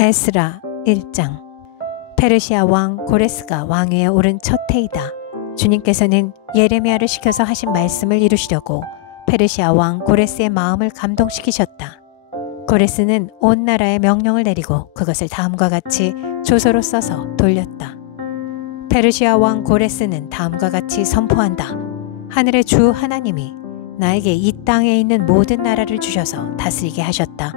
에스라 1장. 페르시아 왕 고레스가 왕위에 오른 첫 해이다. 주님께서는 예레미야를 시켜서 하신 말씀을 이루시려고 페르시아 왕 고레스의 마음을 감동시키셨다. 고레스는 온 나라에 명령을 내리고 그것을 다음과 같이 조서로 써서 돌렸다. 페르시아 왕 고레스는 다음과 같이 선포한다. 하늘의 주 하나님이 나에게 이 땅에 있는 모든 나라를 주셔서 다스리게 하셨다.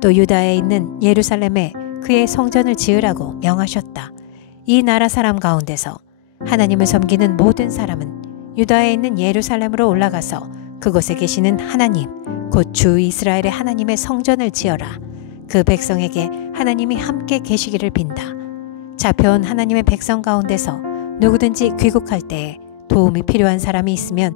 또 유다에 있는 예루살렘에 그의 성전을 지으라고 명하셨다. 이 나라 사람 가운데서 하나님을 섬기는 모든 사람은 유다에 있는 예루살렘으로 올라가서 그곳에 계시는 하나님 곧 주 이스라엘의 하나님의 성전을 지어라. 그 백성에게 하나님이 함께 계시기를 빈다. 잡혀온 하나님의 백성 가운데서 누구든지 귀국할 때에 도움이 필요한 사람이 있으면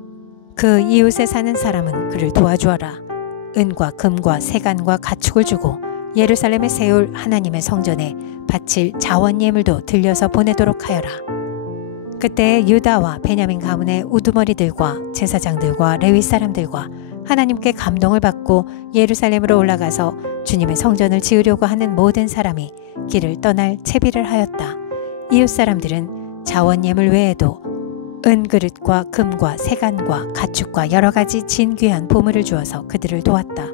그 이웃에 사는 사람은 그를 도와주어라. 은과 금과 세간과 가축을 주고 예루살렘에 세울 하나님의 성전에 바칠 자원 예물도 들려서 보내도록 하여라. 그때 유다와 베냐민 가문의 우두머리들과 제사장들과 레위 사람들과 하나님께 감동을 받고 예루살렘으로 올라가서 주님의 성전을 지으려고 하는 모든 사람이 길을 떠날 채비를 하였다. 이웃 사람들은 자원 예물 외에도 은그릇과 금과 세간과 가축과 여러 가지 진귀한 보물을 주어서 그들을 도왔다.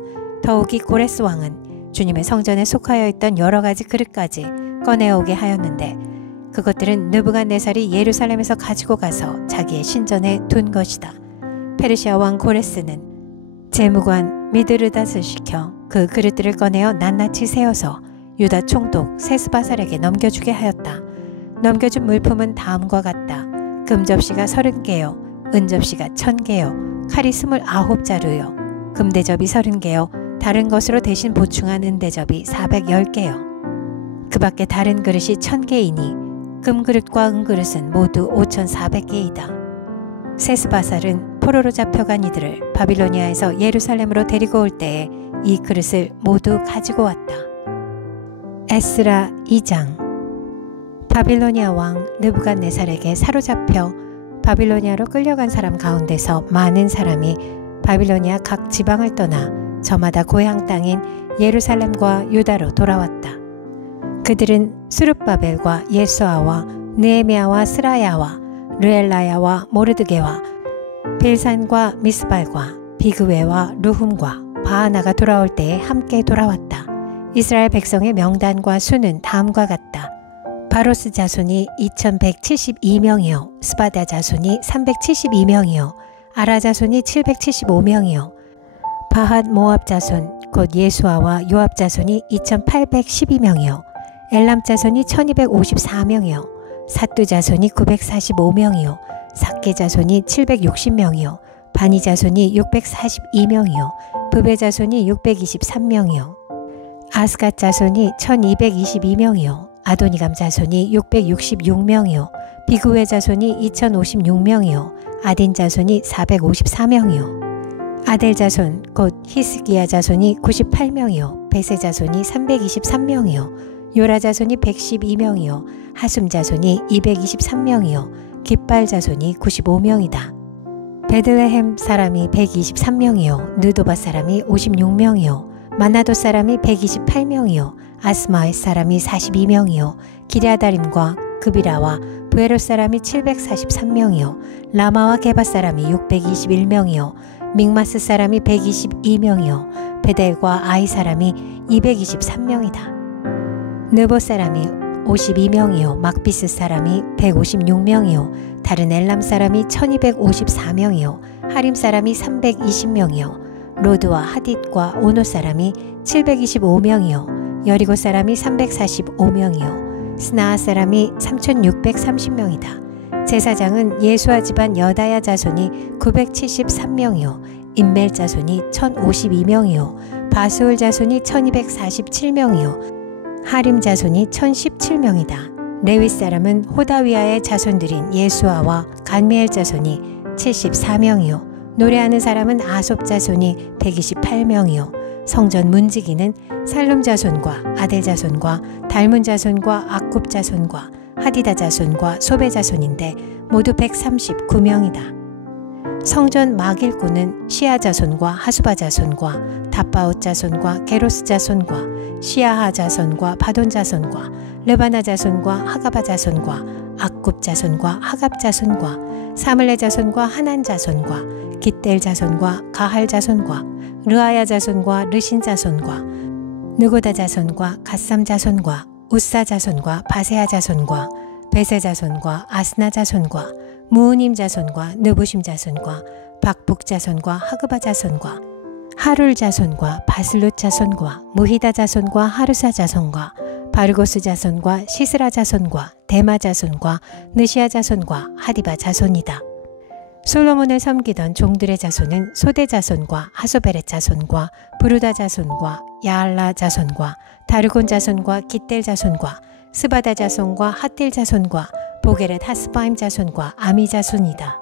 더욱이 고레스 왕은 주님의 성전에 속하여 있던 여러 가지 그릇까지 꺼내오게 하였는데 그것들은 느부갓네살이 예루살렘에서 가지고 가서 자기의 신전에 둔 것이다. 페르시아 왕 고레스는 재무관 미드르닷을 시켜 그 그릇들을 꺼내어 낱낱이 세어서 유다 총독 세스바살에게 넘겨주게 하였다. 넘겨준 물품은 다음과 같다. 금접시가 30개요, 은접시가 1000개요, 칼이 29자루요, 금대접이 30개요, 다른 것으로 대신 보충한 은대접이 410개요. 그 밖에 다른 그릇이 1000개이니 금그릇과 은그릇은 모두 5400개이다. 세스바살은 포로로 잡혀간 이들을 바빌로니아에서 예루살렘으로 데리고 올 때에 이 그릇을 모두 가지고 왔다. 에스라 2장. 바빌로니아 왕 느부갓네살에게 사로잡혀 바빌로니아로 끌려간 사람 가운데서 많은 사람이 바빌로니아 각 지방을 떠나 저마다 고향 땅인 예루살렘과 유다로 돌아왔다. 그들은 스룹바벨과 예수아와 느헤미야와 스라야와 르엘라야와 모르드게와 빌산과 미스발과 비그웨와 루훔과 바하나가 돌아올 때에 함께 돌아왔다. 이스라엘 백성의 명단과 수는 다음과 같다. 바로스 자손이 2172명이요 스바다 자손이 372명이요 아라 자손이 775명이요 바핫 모압 자손 곧 예수아와 요압 자손이 2812명이요 엘람 자손이 1254명이요 사뚜 자손이 945명이요 삭게 자손이 760명이요 바니 자손이 642명이요 브베 자손이 623명이요 아스갓 자손이 1222명이요 아도니감 자손이 666명이요 비그웨 자손이 2056명이요 아딘 자손이 454명이요 아델 자손 곧 히스기야 자손이 98명이요 베세 자손이 323명이요 요라 자손이 112명이요 하숨 자손이 223명이요 깃발 자손이 95명이다. 베들레헴 사람이 123명이요 느도바 사람이 56명이요 마나도 사람이 128명이요 아스마의 사람이 42명이요 기랴다림과 그비라와 부에롯 사람이 743명이요 라마와 게바 사람이 621명이요 믹마스 사람이 122명이요 베델과 아이 사람이 223명이다. 느보 사람이 52명이요 막비스 사람이 156명이요 다른 엘람 사람이 1254명이요 하림 사람이 320명이요 로드와 하딧과 오노 사람이 725명이요 여리고 사람이 345명이요 스나아 사람이 3630명이다. 제사장은 예수아 집안 여다야 자손이 973명이요 임멜 자손이 1052명이요 바수울 자손이 1247명이요 하림 자손이 1017명이다. 레위 사람은 호다위아의 자손들인 예수아와 간미엘 자손이 74명이요 노래하는 사람은 아솝 자손이 128명이요 성전 문지기는 살룸 자손과 아델 자손과 달문 자손과 악굽 자손과 하디다 자손과 소베 자손인데 모두 139명이다. 성전 막 일꾼은 시아 자손과 하수바 자손과 다바옷 자손과 게로스 자손과 시아하 자손과 바돈 자손과 르바나 자손과 하가바 자손과 악굽 자손과 하갑 자손과 사물레 자손과 하난 자손과 깃델 자손과 가할 자손과 르아야 자손과 르신 자손과 느고다 자손과 갓삼 자손과 우사 자손과 바세아 자손과 베세 자손과 아스나 자손과 무우님 자손과 느부심 자손과 박북 자손과 하그바 자손과 하룰 자손과 바슬룻 자손과 무히다 자손과 하르사 자손과 바르고스 자손과 시스라 자손과 데마 자손과 느시아 자손과 하디바 자손이다. 솔로몬을 섬기던 종들의 자손은 소대 자손과 하소베렛 자손과 부르다 자손과 야알라 자손과 다르곤 자손과 깃델 자손과 스바다 자손과 핫딜 자손과 보게렛 하스바임 자손과 아미 자손이다.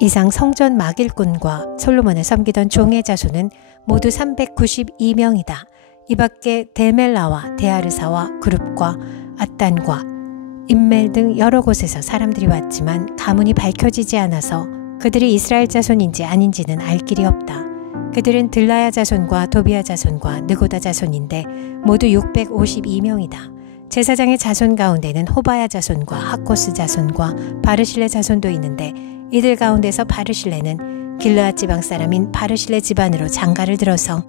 이상 성전 막일꾼과 솔로몬을 섬기던 종의 자손은 모두 392명이다. 이 밖에 데멜라와 데아르사와 그룹과 앗단과 임멜 등 여러 곳에서 사람들이 왔지만 가문이 밝혀지지 않아서 그들이 이스라엘 자손인지 아닌지는 알 길이 없다. 그들은 들라야 자손과 도비야 자손과 느고다 자손인데 모두 652명이다. 제사장의 자손 가운데는 호바야 자손과 하코스 자손과 바르실레 자손도 있는데 이들 가운데서 바르실레는 길르앗 지방 사람인 바르실레 집안으로 장가를 들어서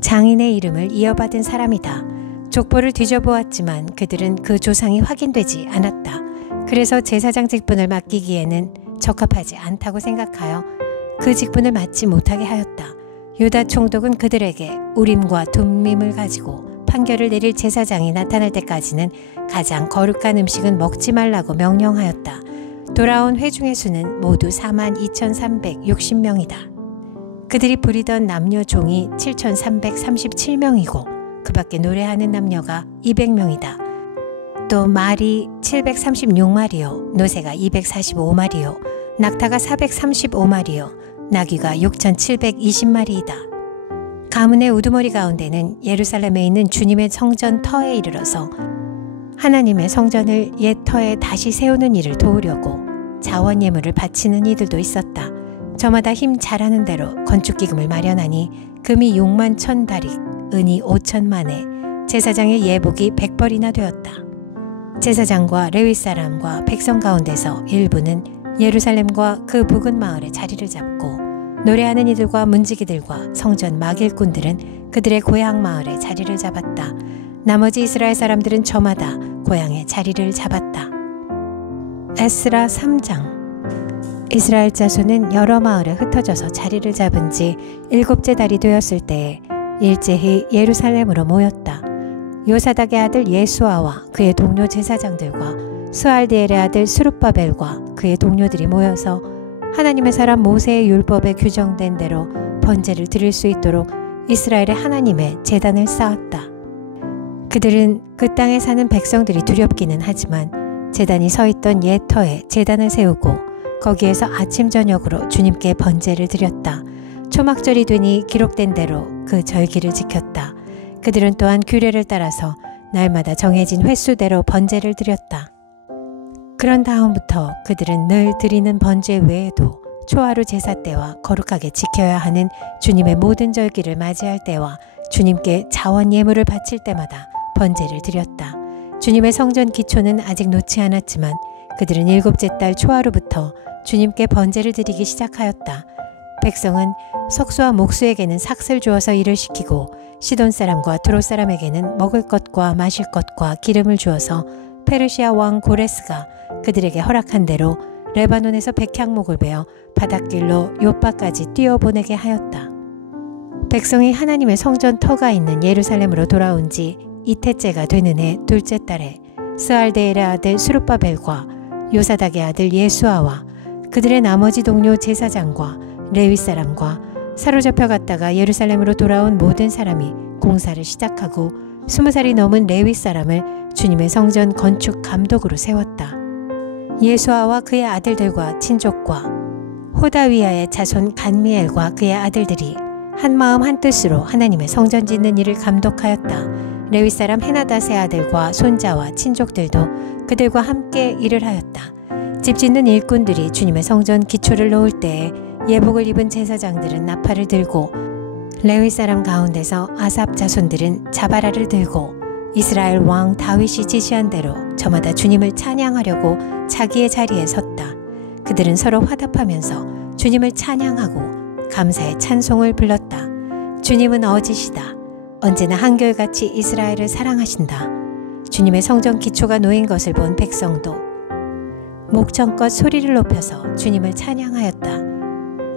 장인의 이름을 이어받은 사람이다. 족보를 뒤져보았지만 그들은 그 조상이 확인되지 않았다. 그래서 제사장 직분을 맡기기에는 적합하지 않다고 생각하여 그 직분을 맡지 못하게 하였다. 유다 총독은 그들에게 우림과 둠밈을 가지고 판결을 내릴 제사장이 나타날 때까지는 가장 거룩한 음식은 먹지 말라고 명령하였다. 돌아온 회중의 수는 모두 42,360명이다. 그들이 부리던 남녀 종이 7,337명이고 그 밖에 노래하는 남녀가 200명이다. 또 말이 736마리요, 노새가 245마리요, 낙타가 435마리요, 나귀가 6,720마리이다. 가문의 우두머리 가운데는 예루살렘에 있는 주님의 성전 터에 이르러서 하나님의 성전을 옛 터에 다시 세우는 일을 도우려고 자원 예물을 바치는 이들도 있었다. 저마다 힘 잘하는 대로 건축기금을 마련하니 금이 6만 1,000다릭, 은이 5천만에, 제사장의 예복이 100벌이나 되었다. 제사장과 레위 사람과 백성 가운데서 일부는 예루살렘과 그 부근 마을에 자리를 잡고 노래하는 이들과 문지기들과 성전 막일꾼들은 그들의 고향 마을에 자리를 잡았다. 나머지 이스라엘 사람들은 저마다 고향에 자리를 잡았다. 에스라 3장. 이스라엘 자손은 여러 마을에 흩어져서 자리를 잡은 지 7째 달이 되었을 때에 일제히 예루살렘으로 모였다. 요사닥의 아들 예수아와 그의 동료 제사장들과 스알디엘의 아들 스룹바벨과 그의 동료들이 모여서 하나님의 사람 모세의 율법에 규정된 대로 번제를 드릴 수 있도록 이스라엘의 하나님의 제단을 쌓았다. 그들은 그 땅에 사는 백성들이 두렵기는 하지만 제단이 서 있던 옛 터에 제단을 세우고 거기에서 아침 저녁으로 주님께 번제를 드렸다. 초막절이 되니 기록된 대로 그 절기를 지켰다. 그들은 또한 규례를 따라서 날마다 정해진 횟수대로 번제를 드렸다. 그런 다음부터 그들은 늘 드리는 번제 외에도 초하루 제사 때와 거룩하게 지켜야 하는 주님의 모든 절기를 맞이할 때와 주님께 자원 예물을 바칠 때마다 번제를 드렸다. 주님의 성전 기초는 아직 놓지 않았지만 그들은 7째 달 초하루부터 주님께 번제를 드리기 시작하였다. 백성은 석수와 목수에게는 삭슬 주어서 일을 시키고 시돈 사람과 두로 사람에게는 먹을 것과 마실 것과 기름을 주어서 페르시아 왕 고레스가 그들에게 허락한 대로 레바논에서 백향목을 베어 바닷길로 요바까지 뛰어보내게 하였다. 백성이 하나님의 성전 터가 있는 예루살렘으로 돌아온 지 이태째가 되는 해 둘째 달에 스알데엘의 아들 스룹바벨과 요사닥의 아들 예수아와 그들의 나머지 동료 제사장과 레위 사람과 사로잡혀 갔다가 예루살렘으로 돌아온 모든 사람이 공사를 시작하고 20살이 넘은 레위 사람을 주님의 성전 건축 감독으로 세웠다. 예수아와 그의 아들들과 친족과 호다위야의 자손 간미엘과 그의 아들들이 한마음 한뜻으로 하나님의 성전 짓는 일을 감독하였다. 레위 사람 헤나닷의 아들과 손자와 친족들도 그들과 함께 일을 하였다. 집 짓는 일꾼들이 주님의 성전 기초를 놓을 때에 예복을 입은 제사장들은 나팔을 들고 레위 사람 가운데서 아삽 자손들은 자바라를 들고 이스라엘 왕 다윗이 지시한 대로 저마다 주님을 찬양하려고 자기의 자리에 섰다. 그들은 서로 화답하면서 주님을 찬양하고 감사의 찬송을 불렀다. 주님은 어지시다. 언제나 한결같이 이스라엘을 사랑하신다. 주님의 성전 기초가 놓인 것을 본 백성도 목청껏 소리를 높여서 주님을 찬양하였다.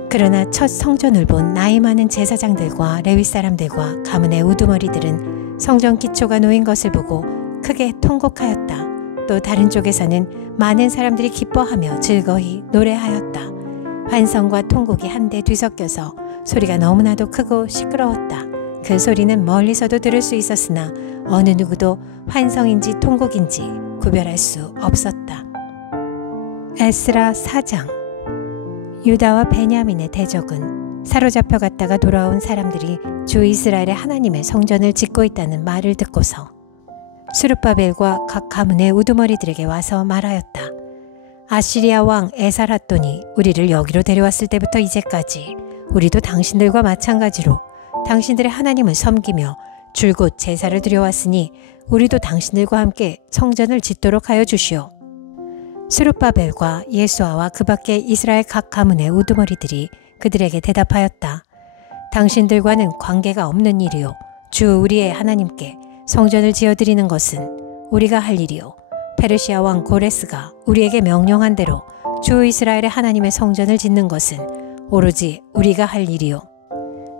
그러나 첫 성전을 본 나이 많은 제사장들과 레위 사람들과 가문의 우두머리들은 성전 기초가 놓인 것을 보고 크게 통곡하였다. 또 다른 쪽에서는 많은 사람들이 기뻐하며 즐거이 노래하였다. 환성과 통곡이 한데 뒤섞여서 소리가 너무나도 크고 시끄러웠다. 그 소리는 멀리서도 들을 수 있었으나 어느 누구도 환성인지 통곡인지 구별할 수 없었다. 에스라 4장. 유다와 베냐민의 대적은 사로잡혀 갔다가 돌아온 사람들이 주 이스라엘의 하나님의 성전을 짓고 있다는 말을 듣고서 스룹바벨과 각 가문의 우두머리들에게 와서 말하였다. 아시리아 왕 에살핫돈이 우리를 여기로 데려왔을 때부터 이제까지 우리도 당신들과 마찬가지로 당신들의 하나님을 섬기며 줄곧 제사를 드려왔으니 우리도 당신들과 함께 성전을 짓도록 하여 주시오. 스룹바벨과 예수아와 그 밖에 이스라엘 각 가문의 우두머리들이 그들에게 대답하였다. 당신들과는 관계가 없는 일이요 주 우리의 하나님께 성전을 지어드리는 것은 우리가 할 일이요 페르시아 왕 고레스가 우리에게 명령한 대로 주 이스라엘의 하나님의 성전을 짓는 것은 오로지 우리가 할 일이요.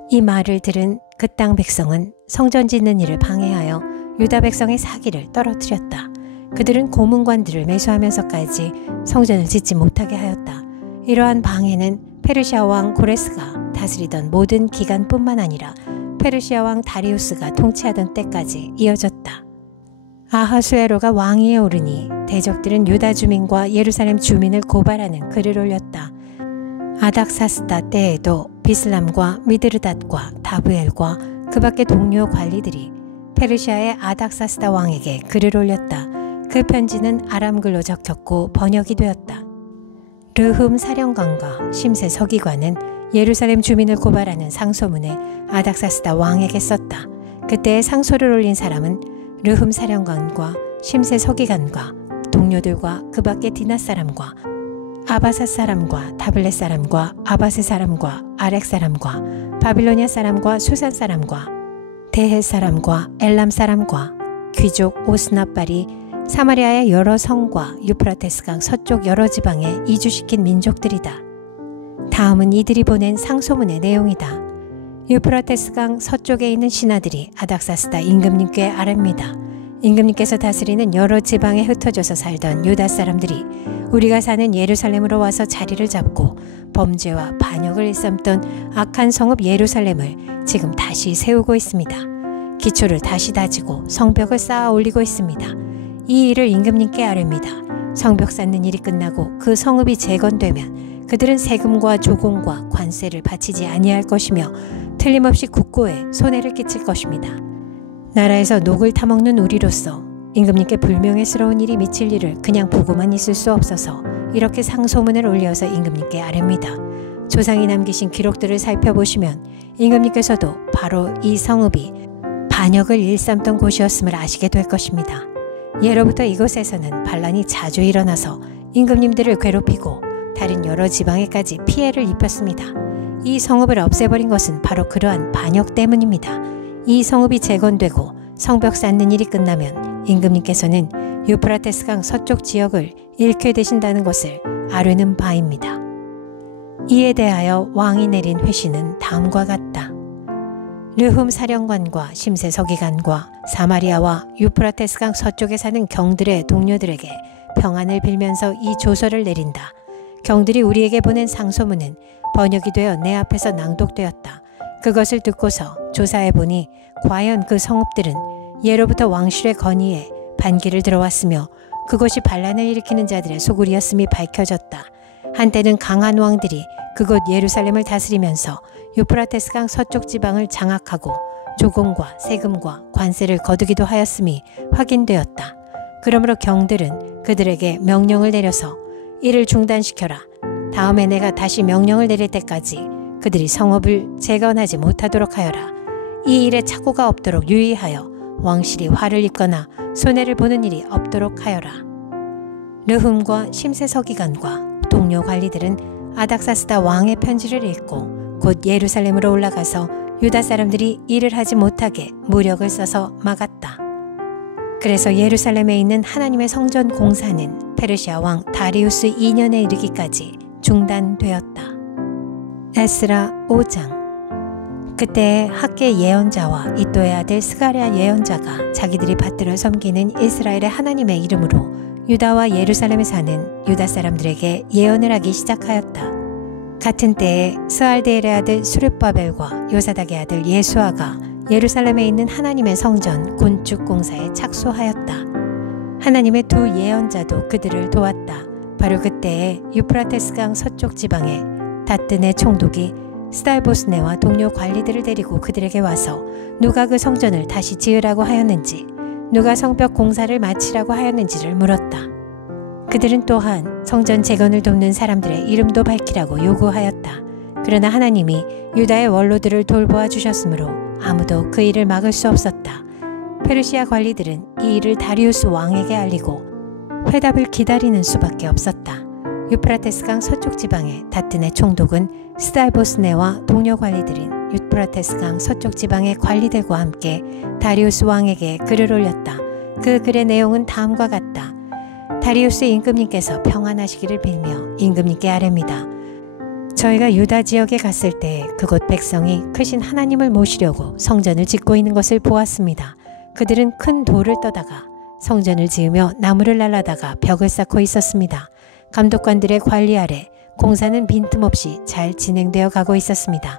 이 말을 들은 그 땅 백성은 성전 짓는 일을 방해하여 유다 백성의 사기를 떨어뜨렸다. 그들은 고문관들을 매수하면서까지 성전을 짓지 못하게 하였다. 이러한 방해는 페르시아 왕 고레스가 다스리던 모든 기간뿐만 아니라 페르시아 왕 다리우스가 통치하던 때까지 이어졌다. 아하수에로가 왕위에 오르니 대적들은 유다 주민과 예루살렘 주민을 고발하는 글을 올렸다. 아닥사스다 때에도 비슬람과 미드르닷과 다브엘과 그 밖의 동료 관리들이 페르시아의 아닥사스다 왕에게 글을 올렸다. 그 편지는 아람글로 적혔고 번역이 되었다. 르흠 사령관과 심세 서기관은 예루살렘 주민을 고발하는 상소문을 아닥사스다 왕에게 썼다. 그때 상소를 올린 사람은 르흠 사령관과 심세 서기관과 동료들과 그 밖의 디낫 사람과 아바사 사람과 다블렛 사람과 아바스 사람과 아렉 사람과 바빌로니아 사람과 수산 사람과 데헷 사람과 엘람 사람과 귀족 오스나발이 사마리아의 여러 성과 유프라테스강 서쪽 여러 지방에 이주시킨 민족들이다. 다음은 이들이 보낸 상소문의 내용이다. 유프라테스강 서쪽에 있는 신하들이 아닥사스다 임금님께 아뢰입니다. 임금님께서 다스리는 여러 지방에 흩어져서 살던 유다 사람들이 우리가 사는 예루살렘으로 와서 자리를 잡고 범죄와 반역을 일삼던 악한 성읍 예루살렘을 지금 다시 세우고 있습니다. 기초를 다시 다지고 성벽을 쌓아 올리고 있습니다. 이 일을 임금님께 아뢰입니다. 성벽 쌓는 일이 끝나고 그 성읍이 재건되면 그들은 세금과 조공과 관세를 바치지 아니할 것이며 틀림없이 국고에 손해를 끼칠 것입니다. 나라에서 녹을 타먹는 우리로서 임금님께 불명예스러운 일이 미칠 일을 그냥 보고만 있을 수 없어서 이렇게 상소문을 올려서 임금님께 아뢰입니다. 조상이 남기신 기록들을 살펴보시면 임금님께서도 바로 이 성읍이 반역을 일삼던 곳이었음을 아시게 될 것입니다. 예로부터 이곳에서는 반란이 자주 일어나서 임금님들을 괴롭히고 다른 여러 지방에까지 피해를 입혔습니다. 이 성읍을 없애버린 것은 바로 그러한 반역 때문입니다. 이 성읍이 재건되고 성벽 쌓는 일이 끝나면 임금님께서는 유프라테스강 서쪽 지역을 잃게 되신다는 것을 아뢰는 바입니다. 이에 대하여 왕이 내린 회신은 다음과 같다. 르흠 사령관과 심세 서기관과 사마리아와 유프라테스강 서쪽에 사는 경들의 동료들에게 평안을 빌면서 이 조서를 내린다. 경들이 우리에게 보낸 상소문은 번역이 되어 내 앞에서 낭독되었다. 그것을 듣고서 조사해보니 과연 그 성읍들은 예로부터 왕실의 건의에 반기를 들어왔으며 그곳이 반란을 일으키는 자들의 소굴이었음이 밝혀졌다. 한때는 강한 왕들이 그곳 예루살렘을 다스리면서 유프라테스강 서쪽 지방을 장악하고 조공과 세금과 관세를 거두기도 하였음이 확인되었다. 그러므로 경들은 그들에게 명령을 내려서 이를 중단시켜라. 다음에 내가 다시 명령을 내릴 때까지 그들이 성읍을 재건하지 못하도록 하여라. 이 일에 착오가 없도록 유의하여 왕실이 화를 입거나 손해를 보는 일이 없도록 하여라. 르훔과 심세 서기관과 동료 관리들은 아닥사스다 왕의 편지를 읽고 곧 예루살렘으로 올라가서 유다 사람들이 일을 하지 못하게 무력을 써서 막았다. 그래서 예루살렘에 있는 하나님의 성전 공사는 페르시아 왕 다리우스 2년에 이르기까지 중단되었다. 에스라 5장. 그때 학계 예언자와 이또의 아들 스가랴 예언자가 자기들이 받들어 섬기는 이스라엘의 하나님의 이름으로 유다와 예루살렘에 사는 유다 사람들에게 예언을 하기 시작하였다. 같은 때에 스알데엘의 아들 수르바벨과 요사닥의 아들 예수아가 예루살렘에 있는 하나님의 성전 건축 공사에 착수하였다. 하나님의 두 예언자도 그들을 도왔다. 바로 그때에 유프라테스강 서쪽 지방에 다뜨네 총독이 스달보스네와 동료 관리들을 데리고 그들에게 와서 누가 그 성전을 다시 지으라고 하였는지, 누가 성벽 공사를 마치라고 하였는지를 물었다. 그들은 또한 성전 재건을 돕는 사람들의 이름도 밝히라고 요구하였다. 그러나 하나님이 유다의 원로들을 돌보아 주셨으므로 아무도 그 일을 막을 수 없었다. 페르시아 관리들은 이 일을 다리우스 왕에게 알리고 회답을 기다리는 수밖에 없었다. 유프라테스강 서쪽 지방의 다뜨네 총독은 스달보스네와 동료 관리들인 유프라테스강 서쪽 지방의 관리들과 함께 다리우스 왕에게 글을 올렸다. 그 글의 내용은 다음과 같다. 다리우스 임금님께서 평안하시기를 빌며 임금님께 아뢰니다. 저희가 유다 지역에 갔을 때 그곳 백성이 크신 하나님을 모시려고 성전을 짓고 있는 것을 보았습니다. 그들은 큰 돌을 떠다가 성전을 지으며 나무를 날라다가 벽을 쌓고 있었습니다. 감독관들의 관리 아래 공사는 빈틈없이 잘 진행되어 가고 있었습니다.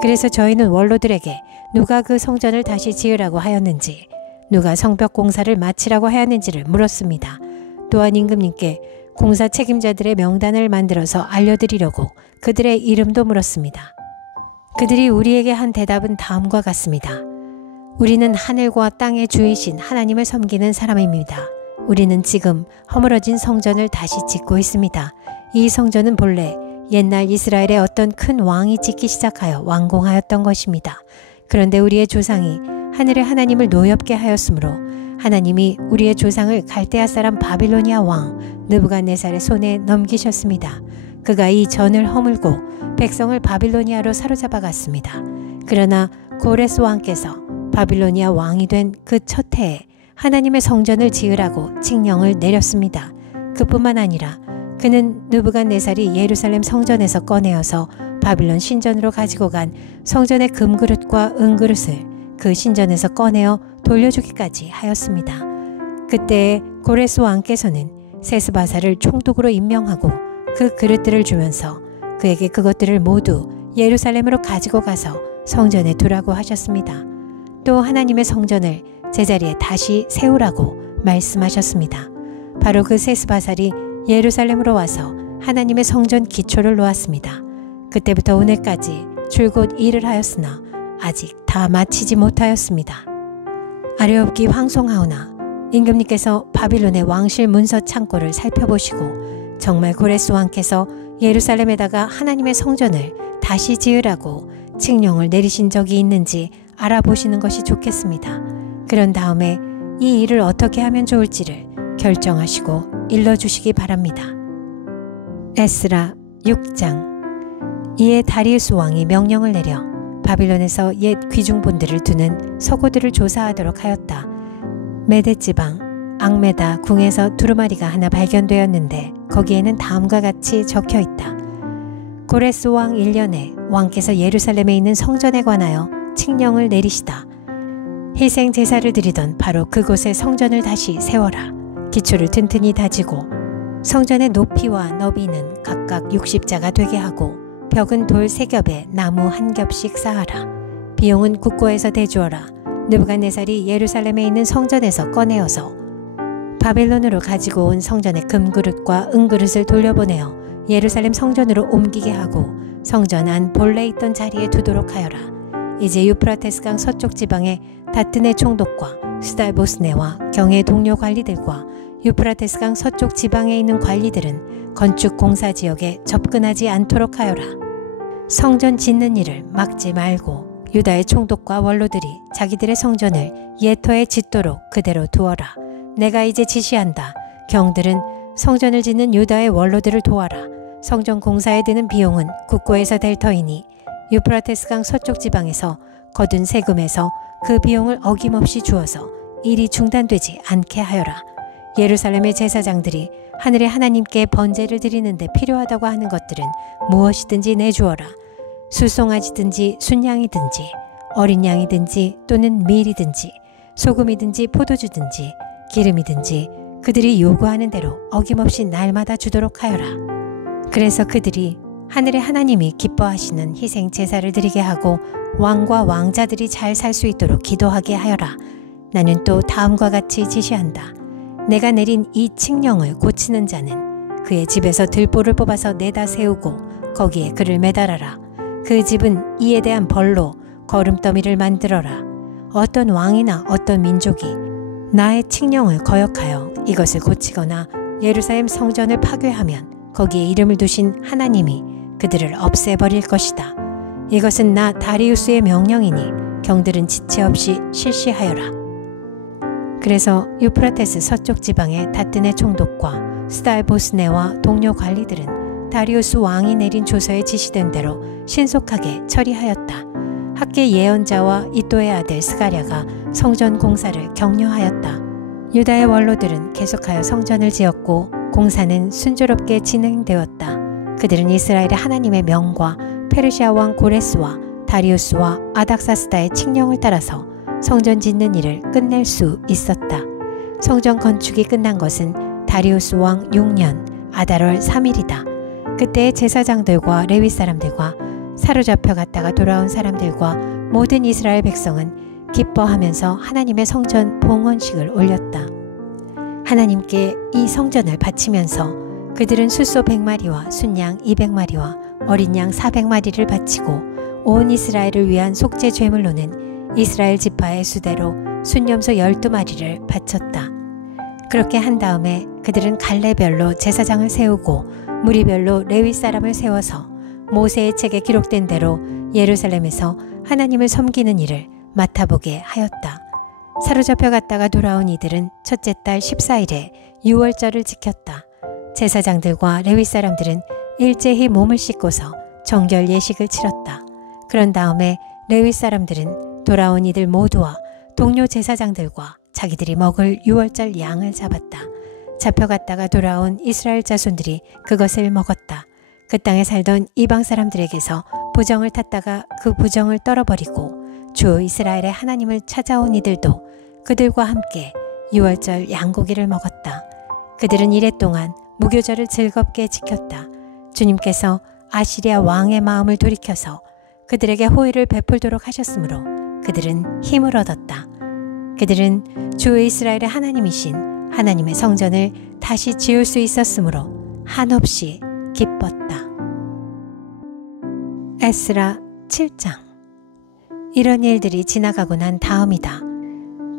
그래서 저희는 원로들에게 누가 그 성전을 다시 지으라고 하였는지, 누가 성벽 공사를 마치라고 하였는지를 물었습니다. 또한 임금님께 공사 책임자들의 명단을 만들어서 알려드리려고 그들의 이름도 물었습니다. 그들이 우리에게 한 대답은 다음과 같습니다. 우리는 하늘과 땅의 주이신 하나님을 섬기는 사람입니다. 우리는 지금 허물어진 성전을 다시 짓고 있습니다. 이 성전은 본래 옛날 이스라엘의 어떤 큰 왕이 짓기 시작하여 완공하였던 것입니다. 그런데 우리의 조상이 하늘의 하나님을 노엽게 하였으므로 하나님이 우리의 조상을 갈대아 사람 바빌로니아 왕 느부갓네살의 손에 넘기셨습니다. 그가 이 전을 허물고 백성을 바빌로니아로 사로잡아 갔습니다. 그러나 고레스 왕께서 바빌로니아 왕이 된 그 첫 해에 하나님의 성전을 지으라고 칙령을 내렸습니다. 그뿐만 아니라 그는 느부갓네살이 예루살렘 성전에서 꺼내어서 바빌론 신전으로 가지고 간 성전의 금그릇과 은그릇을 그 신전에서 꺼내어 돌려주기까지 하였습니다. 그때 고레스 왕께서는 세스바사를 총독으로 임명하고 그 그릇들을 주면서 그에게 그것들을 모두 예루살렘으로 가지고 가서 성전에 두라고 하셨습니다. 또 하나님의 성전을 제자리에 다시 세우라고 말씀하셨습니다. 바로 그 세스바살이 예루살렘으로 와서 하나님의 성전 기초를 놓았습니다. 그때부터 오늘까지 줄곧 일을 하였으나 아직 다 마치지 못하였습니다. 아뢰옵기 황송하오나 임금님께서 바빌론의 왕실 문서 창고를 살펴보시고 정말 고레스 왕께서 예루살렘에다가 하나님의 성전을 다시 지으라고 칙령을 내리신 적이 있는지 알아보시는 것이 좋겠습니다. 그런 다음에 이 일을 어떻게 하면 좋을지를 결정하시고 일러주시기 바랍니다. 에스라 6장. 이에 다리우스 왕이 명령을 내려 바빌론에서 옛 귀중본들을 두는 서고들을 조사하도록 하였다. 메데 지방 앙메다 궁에서 두루마리가 하나 발견되었는데 거기에는 다음과 같이 적혀 있다. 고레스 왕 1년에 왕께서 예루살렘에 있는 성전에 관하여 칙령을 내리시다. 희생 제사를 드리던 바로 그곳에 성전을 다시 세워라. 기초를 튼튼히 다지고 성전의 높이와 너비는 각각 60자가 되게 하고 벽은 돌 3겹에 나무 1겹씩 쌓아라. 비용은 국고에서 대주어라. 느부갓네살이 예루살렘에 있는 성전에서 꺼내어서 바벨론으로 가지고 온 성전의 금그릇과 은그릇을 돌려보내어 예루살렘 성전으로 옮기게 하고 성전 안 본래 있던 자리에 두도록 하여라. 이제 유프라테스강 서쪽 지방의 다뜨네 총독과 스달보스네와 경의 동료 관리들과 유프라테스강 서쪽 지방에 있는 관리들은 건축 공사 지역에 접근하지 않도록 하여라. 성전 짓는 일을 막지 말고 유다의 총독과 원로들이 자기들의 성전을 예터에 짓도록 그대로 두어라. 내가 이제 지시한다. 경들은 성전을 짓는 유다의 원로들을 도와라. 성전 공사에 드는 비용은 국고에서 될 터이니 유프라테스 강 서쪽 지방에서 거둔 세금에서 그 비용을 어김없이 주어서 일이 중단되지 않게 하여라. 예루살렘의 제사장들이 하늘의 하나님께 번제를 드리는데 필요하다고 하는 것들은 무엇이든지 내주어라. 수송아지든지 순양이든지 어린 양이든지 또는 밀이든지 소금이든지 포도주든지 기름이든지 그들이 요구하는 대로 어김없이 날마다 주도록 하여라. 그래서 그들이 하늘의 하나님이 기뻐하시는 희생 제사를 드리게 하고 왕과 왕자들이 잘 살 수 있도록 기도하게 하여라. 나는 또 다음과 같이 지시한다. 내가 내린 이 칙령을 고치는 자는 그의 집에서 들보를 뽑아서 내다 세우고 거기에 그를 매달아라. 그 집은 이에 대한 벌로 거름더미를 만들어라. 어떤 왕이나 어떤 민족이 나의 칙령을 거역하여 이것을 고치거나 예루살렘 성전을 파괴하면 거기에 이름을 두신 하나님이 그들을 없애버릴 것이다. 이것은 나 다리우스의 명령이니 경들은 지체 없이 실시하여라. 그래서 유프라테스 서쪽 지방의 다뜨네 총독과 스달보스네와 동료 관리들은 다리우스 왕이 내린 조서에 지시된 대로 신속하게 처리하였다. 학계 예언자와 이또의 아들 스가랴가 성전 공사를 격려하였다. 유다의 원로들은 계속하여 성전을 지었고 공사는 순조롭게 진행되었다. 그들은 이스라엘의 하나님의 명과 페르시아 왕 고레스와 다리우스와 아닥사스다의 칙령을 따라서 성전 짓는 일을 끝낼 수 있었다. 성전 건축이 끝난 것은 다리우스 왕 6년 아달월 3일이다. 그때의 제사장들과 레위 사람들과 사로잡혀 갔다가 돌아온 사람들과 모든 이스라엘 백성은 기뻐하면서 하나님의 성전 봉헌식을 올렸다. 하나님께 이 성전을 바치면서 그들은 숫소 100마리와 순양 200마리와 어린 양 400마리를 바치고 온 이스라엘을 위한 속죄 제물로는 이스라엘 지파의 수대로 순염소 12마리를 바쳤다. 그렇게 한 다음에 그들은 갈래별로 제사장을 세우고 무리별로 레위 사람을 세워서 모세의 책에 기록된 대로 예루살렘에서 하나님을 섬기는 일을 맡아보게 하였다. 사로잡혀 갔다가 돌아온 이들은 첫째 달 14일에 유월절을 지켰다. 제사장들과 레위 사람들은 일제히 몸을 씻고서 정결 예식을 치렀다. 그런 다음에 레위 사람들은 돌아온 이들 모두와 동료 제사장들과 자기들이 먹을 유월절 양을 잡았다. 잡혀갔다가 돌아온 이스라엘 자손들이 그것을 먹었다. 그 땅에 살던 이방 사람들에게서 부정을 탔다가 그 부정을 떨어버리고 주 이스라엘의 하나님을 찾아온 이들도 그들과 함께 유월절 양고기를 먹었다. 그들은 이래 동안 무교절을 즐겁게 지켰다. 주님께서 아시리아 왕의 마음을 돌이켜서 그들에게 호의를 베풀도록 하셨으므로 그들은 힘을 얻었다. 그들은 주 이스라엘의 하나님이신 하나님의 성전을 다시 지을 수 있었으므로 한없이 기뻤다. 에스라 7장. 이런 일들이 지나가고 난 다음이다.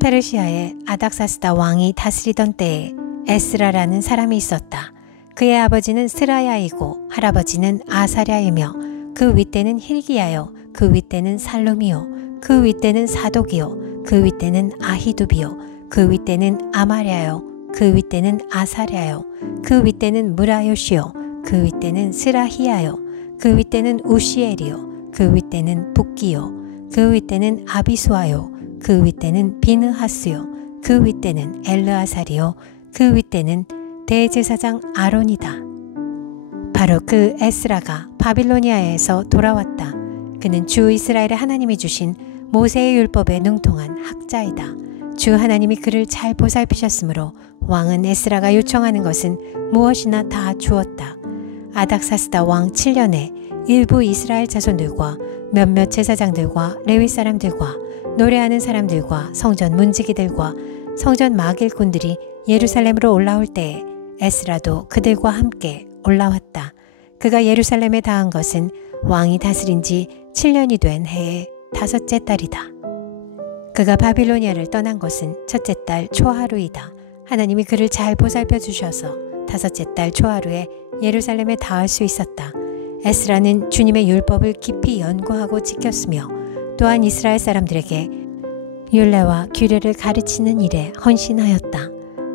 페르시아의 아닥사스다 왕이 다스리던 때에 에스라라는 사람이 있었다. 그의 아버지는 스라야이고 할아버지는 아사랴이며 그 윗대는 힐기야요 그 윗대는 살룸이요 그 윗대는 사독이요 그 윗대는 아히두비요 그 윗대는 아마랴요 그 윗대는 아사랴요 그 윗대는 무라요시요 그 윗대는 스라히야요 그 윗대는 우시엘이요 그 윗대는 북기요 그 윗대는 아비수아요 그 윗대는 비느하스요 그 윗대는 엘르아살이요 그 윗대는 대제사장 아론이다. 바로 그 에스라가 바빌로니아에서 돌아왔다. 그는 주 이스라엘의 하나님이 주신 모세의 율법에 능통한 학자이다. 주 하나님이 그를 잘 보살피셨으므로 왕은 에스라가 요청하는 것은 무엇이나 다 주었다. 아닥사스다 왕 7년에 일부 이스라엘 자손들과 몇몇 제사장들과 레위 사람들과 노래하는 사람들과 성전 문지기들과 성전 막일꾼들이 예루살렘으로 올라올 때에 에스라도 그들과 함께 올라왔다. 그가 예루살렘에 다한 것은 왕이 다스린 지 7년이 된 해의 5째 달이다. 그가 바빌로니아를 떠난 것은 첫째 달 초하루이다. 하나님이 그를 잘 보살펴 주셔서 5째 달 초하루에 예루살렘에 닿을 수 있었다. 에스라는 주님의 율법을 깊이 연구하고 지켰으며 또한 이스라엘 사람들에게 율례와 규례를 가르치는 일에 헌신하였다.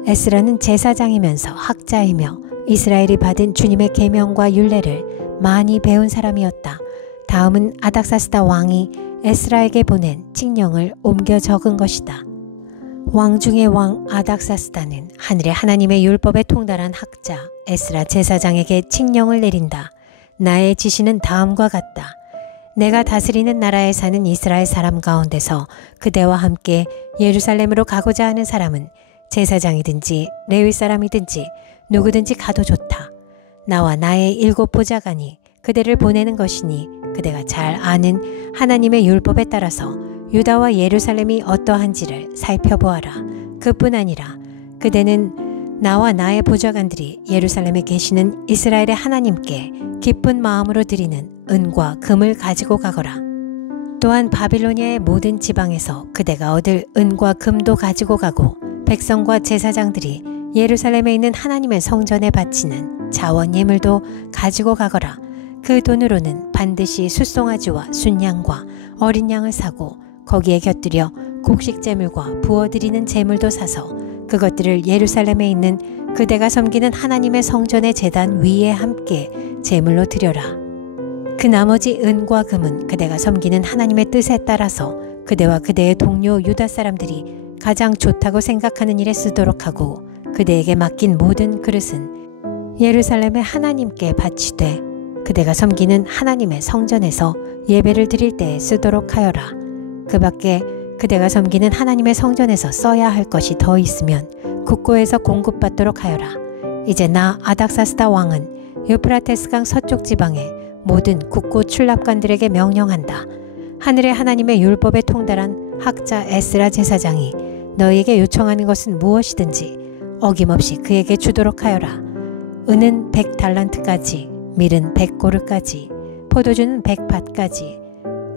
에스라는 제사장이면서 학자이며 이스라엘이 받은 주님의 계명과 율례를 많이 배운 사람이었다. 다음은 아닥사스다 왕이 에스라에게 보낸 칙령을 옮겨 적은 것이다. 왕 중의 왕 아닥사스다는 하늘의 하나님의 율법에 통달한 학자 에스라 제사장에게 칙령을 내린다. 나의 지시는 다음과 같다. 내가 다스리는 나라에 사는 이스라엘 사람 가운데서 그대와 함께 예루살렘으로 가고자 하는 사람은 제사장이든지 레위 사람이든지 누구든지 가도 좋다. 나와 나의 7 보좌관이 그대를 보내는 것이니 그대가 잘 아는 하나님의 율법에 따라서 유다와 예루살렘이 어떠한지를 살펴보아라. 그뿐 아니라 그대는 나와 나의 보좌관들이 예루살렘에 계시는 이스라엘의 하나님께 기쁜 마음으로 드리는 은과 금을 가지고 가거라. 또한 바빌로니아의 모든 지방에서 그대가 얻을 은과 금도 가지고 가고 백성과 제사장들이 예루살렘에 있는 하나님의 성전에 바치는 자원 예물도 가지고 가거라. 그 돈으로는 반드시 숫송아지와 순양과 어린 양을 사고 거기에 곁들여 곡식 제물과 부어드리는 제물도 사서 그것들을 예루살렘에 있는 그대가 섬기는 하나님의 성전의 제단 위에 함께 제물로 드려라. 그 나머지 은과 금은 그대가 섬기는 하나님의 뜻에 따라서 그대와 그대의 동료 유다 사람들이 가장 좋다고 생각하는 일에 쓰도록 하고 그대에게 맡긴 모든 그릇은 예루살렘의 하나님께 바치되 그대가 섬기는 하나님의 성전에서 예배를 드릴 때에 쓰도록 하여라. 그 밖에 그대가 섬기는 하나님의 성전에서 써야 할 것이 더 있으면 국고에서 공급받도록 하여라. 이제 나 아닥사스다 왕은 유프라테스강 서쪽 지방의 모든 국고 출납관들에게 명령한다. 하늘의 하나님의 율법에 통달한 학자 에스라 제사장이 너희에게 요청하는 것은 무엇이든지 어김없이 그에게 주도록 하여라. 은은 100달란트까지, 밀은 100고르까지, 포도주는 100밭까지,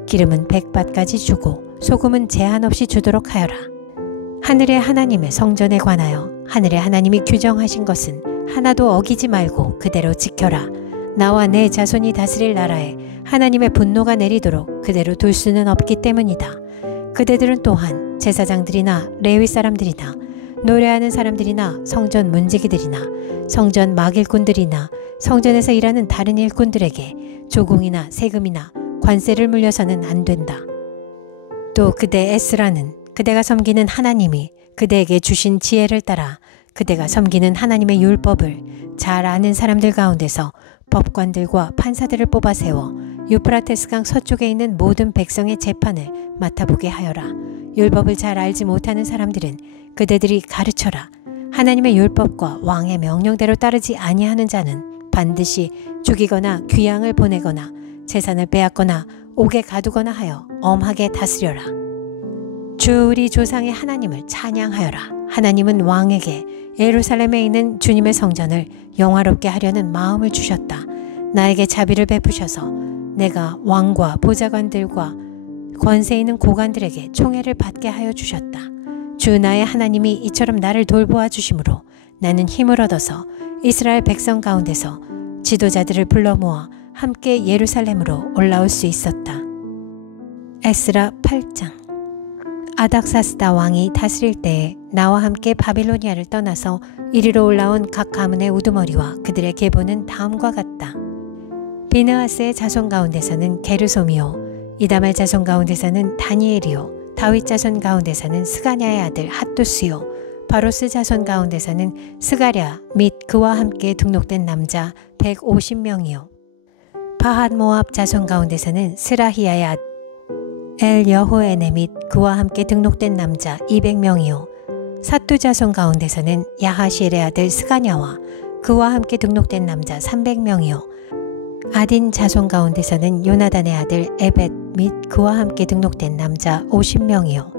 기름은 100밭까지 주고 소금은 제한 없이 주도록 하여라. 하늘의 하나님의 성전에 관하여 하늘의 하나님이 규정하신 것은 하나도 어기지 말고 그대로 지켜라. 나와 내 자손이 다스릴 나라에 하나님의 분노가 내리도록 그대로 둘 수는 없기 때문이다. 그대들은 또한 제사장들이나 레위 사람들이나 노래하는 사람들이나 성전 문지기들이나 성전 막일꾼들이나 성전에서 일하는 다른 일꾼들에게 조공이나 세금이나 관세를 물려서는 안 된다. 또 그대 에스라는 그대가 섬기는 하나님이 그대에게 주신 지혜를 따라 그대가 섬기는 하나님의 율법을 잘 아는 사람들 가운데서 법관들과 판사들을 뽑아 세워 유프라테스강 서쪽에 있는 모든 백성의 재판을 맡아보게 하여라. 율법을 잘 알지 못하는 사람들은 그대들이 가르쳐라. 하나님의 율법과 왕의 명령대로 따르지 아니하는 자는 반드시 죽이거나 귀양을 보내거나 재산을 빼앗거나 옥에 가두거나 하여 엄하게 다스려라. 주 우리 조상의 하나님을 찬양하여라. 하나님은 왕에게 예루살렘에 있는 주님의 성전을 영화롭게 하려는 마음을 주셨다. 나에게 자비를 베푸셔서 내가 왕과 보좌관들과 권세 있는 고관들에게 총애를 받게 하여 주셨다. 주 나의 하나님이 이처럼 나를 돌보아 주심으로 나는 힘을 얻어서 이스라엘 백성 가운데서 지도자들을 불러 모아 함께 예루살렘으로 올라올 수 있었다. 에스라 8장. 아닥사스다 왕이 다스릴 때에 나와 함께 바빌로니아를 떠나서 이리로 올라온 각 가문의 우두머리와 그들의 계보는 다음과 같다. 비느하스의 자손 가운데서는 게르솜이요, 이다말 자손 가운데서는 다니엘이요, 다윗 자손 가운데서는 스가냐의 아들 핫두스요, 바로스 자손 가운데서는 스가랴 및 그와 함께 등록된 남자 150명이요, 바핫 모압 자손 가운데서는 스라히야의 아들 엘 여호에네 및 그와 함께 등록된 남자 200명이요, 사투 자손 가운데서는 야하시엘의 아들 스가냐와 그와 함께 등록된 남자 300명이요, 아딘 자손 가운데서는 요나단의 아들 에벳 및 그와 함께 등록된 남자 50명이요,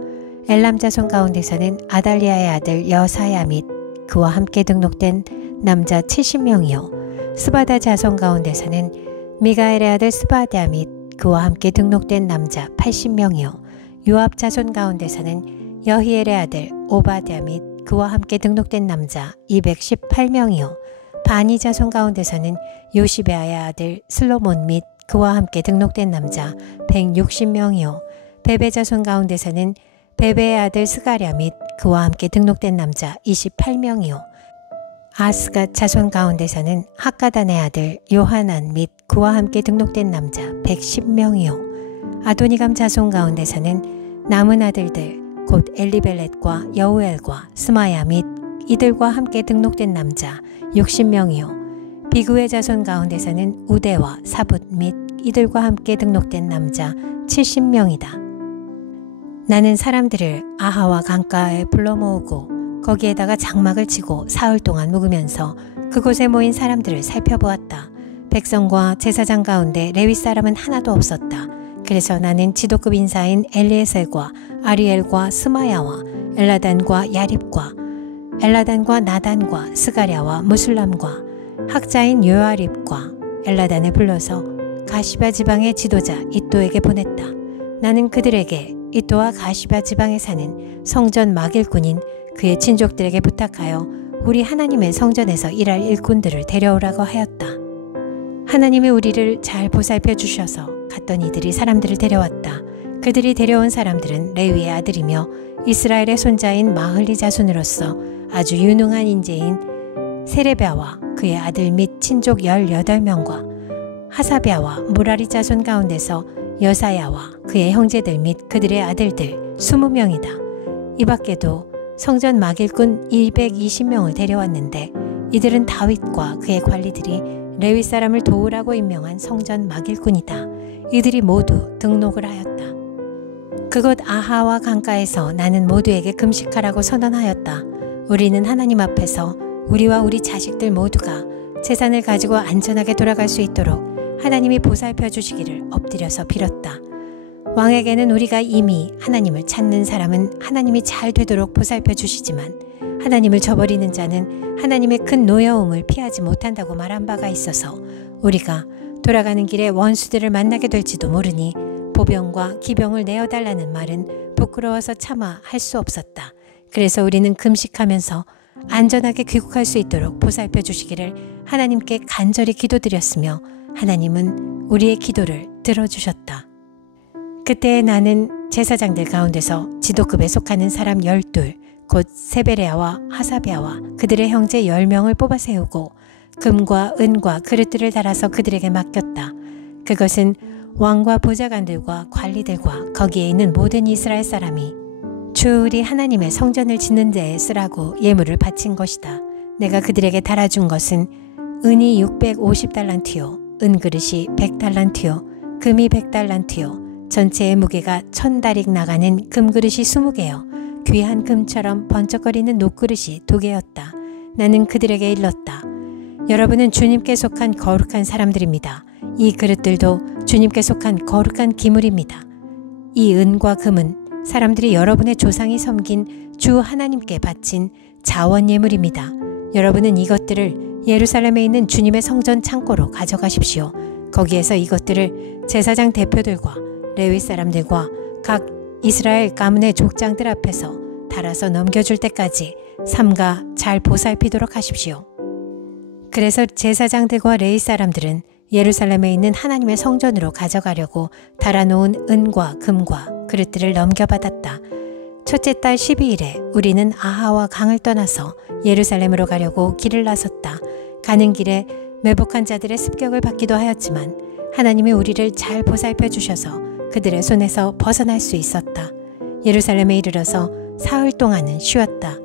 엘람 자손 가운데서는 아달리아의 아들 여사야 및 그와 함께 등록된 남자 70명이요, 스바다 자손 가운데서는 미가엘의 아들 스바랴 및 그와 함께 등록된 남자 80명이요, 요압 자손 가운데서는 여히엘의 아들 오바댜 및 그와 함께 등록된 남자 218명이요, 바니 자손 가운데서는 요시베아의 아들 슬로몬 및 그와 함께 등록된 남자 160명이요 베베 자손 가운데서는 베베의 아들 스가랴 및 그와 함께 등록된 남자 28명이요 아스가 자손 가운데서는 학가단의 아들 요하난 및 그와 함께 등록된 남자 110명이요 아도니감 자손 가운데서는 남은 아들들 곧 엘리벨렛과 여우엘과 스마야 및 이들과 함께 등록된 남자 60명이요 비그의 자손 가운데서는 우대와 사붓 및 이들과 함께 등록된 남자 70명이다. 나는 사람들을 아하와 강가에 불러 모으고 거기에다가 장막을 치고 사흘 동안 묵으면서 그곳에 모인 사람들을 살펴보았다. 백성과 제사장 가운데 레위 사람은 하나도 없었다. 그래서 나는 지도급 인사인 엘리에셀과 아리엘과 스마야와 엘라단과 야립과 엘라단과 나단과 스가랴와 무술람과 학자인 요아립과 엘라단을 불러서 가시바 지방의 지도자 이또에게 보냈다. 나는 그들에게 이또와 가시바 지방에 사는 성전 막일꾼인 그의 친족들에게 부탁하여 우리 하나님의 성전에서 일할 일꾼들을 데려오라고 하였다. 하나님이 우리를 잘 보살펴 주셔서 갔던 이들이 사람들을 데려왔다. 그들이 데려온 사람들은 레위의 아들이며 이스라엘의 손자인 마흘리 자손으로서 아주 유능한 인재인 세레비아와 그의 아들 및 친족 18명과 하사비아와 무라리 자손 가운데서 여사야와 그의 형제들 및 그들의 아들들 20명이다. 이 밖에도 성전 막일꾼 220명을 데려왔는데 이들은 다윗과 그의 관리들이 레위 사람을 도우라고 임명한 성전 막일꾼이다. 이들이 모두 등록을 하였다. 그곳 아하와 강가에서 나는 모두에게 금식하라고 선언하였다. 우리는 하나님 앞에서 우리와 우리 자식들 모두가 재산을 가지고 안전하게 돌아갈 수 있도록 하나님이 보살펴 주시기를 엎드려서 빌었다. 왕에게는 우리가 이미 하나님을 찾는 사람은 하나님이 잘 되도록 보살펴 주시지만 하나님을 저버리는 자는 하나님의 큰 노여움을 피하지 못한다고 말한 바가 있어서 우리가 돌아가는 길에 원수들을 만나게 될지도 모르니 보병과 기병을 내어달라는 말은 부끄러워서 차마 할 수 없었다. 그래서 우리는 금식하면서 안전하게 귀국할 수 있도록 보살펴 주시기를 하나님께 간절히 기도드렸으며 하나님은 우리의 기도를 들어주셨다. 그때 나는 제사장들 가운데서 지도급에 속하는 사람 12 곧 세베레아와 하사비아와 그들의 형제 10명을 뽑아 세우고 금과 은과 그릇들을 달아서 그들에게 맡겼다. 그것은 왕과 보좌관들과 관리들과 거기에 있는 모든 이스라엘 사람이 주 우리 하나님의 성전을 짓는 데에 쓰라고 예물을 바친 것이다. 내가 그들에게 달아준 것은 은이 650달란트요 은그릇이 100달란트요 금이 100달란트요 전체의 무게가 1000다릭 나가는 금그릇이 20개요 귀한 금처럼 번쩍거리는 녹그릇이 2개였다. 나는 그들에게 일렀다. 여러분은 주님께 속한 거룩한 사람들입니다. 이 그릇들도 주님께 속한 거룩한 기물입니다. 이 은과 금은 사람들이 여러분의 조상이 섬긴 주 하나님께 바친 자원 예물입니다. 여러분은 이것들을 예루살렘에 있는 주님의 성전 창고로 가져가십시오. 거기에서 이것들을 제사장 대표들과 레위 사람들과 각 이스라엘 가문의 족장들 앞에서 달아서 넘겨줄 때까지 삼가 잘 보살피도록 하십시오. 그래서 제사장들과 레위 사람들은 예루살렘에 있는 하나님의 성전으로 가져가려고 달아놓은 은과 금과 그릇들을 넘겨받았다. 첫째 달 12일에 우리는 아하와 강을 떠나서 예루살렘으로 가려고 길을 나섰다. 가는 길에 매복한 자들의 습격을 받기도 하였지만 하나님이 우리를 잘 보살펴 주셔서 그들의 손에서 벗어날 수 있었다. 예루살렘에 이르러서 사흘 동안은 쉬었다.